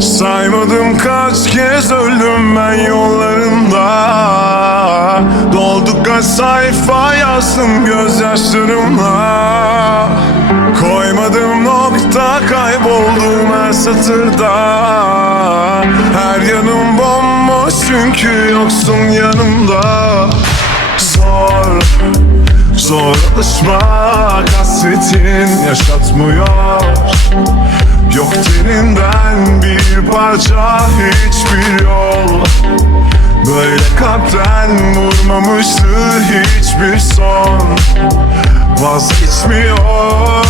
Saymadım kaç kez öldüm ben yollarında. Dolduk kaç sayfa yazdım gözyaşlarımla. Koymadım nokta kayboldum her satırda. Her yanım bomboş çünkü yoksun yanımda. Zor, zor alışmak hasretin yaşatmıyor Yok derinden bir parça hiçbir yol. Böyle kalpten vurmamıştı hiçbir son. Vazgeçmiyor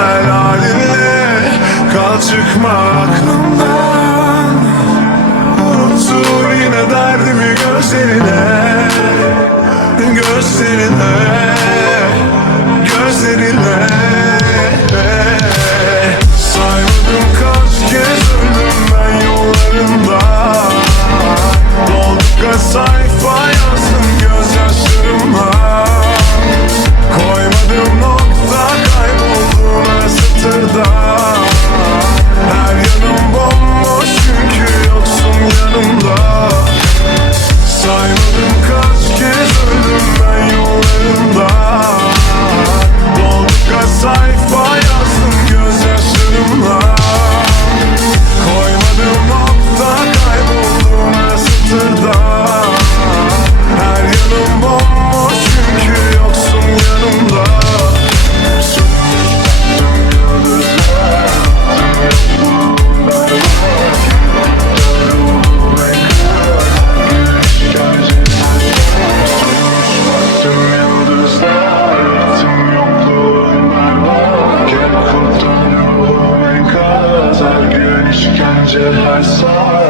güzel halinle Kal çıkma aklımdan. Unuttur yine derdimi Gözlerine Gözlerine of her sorrow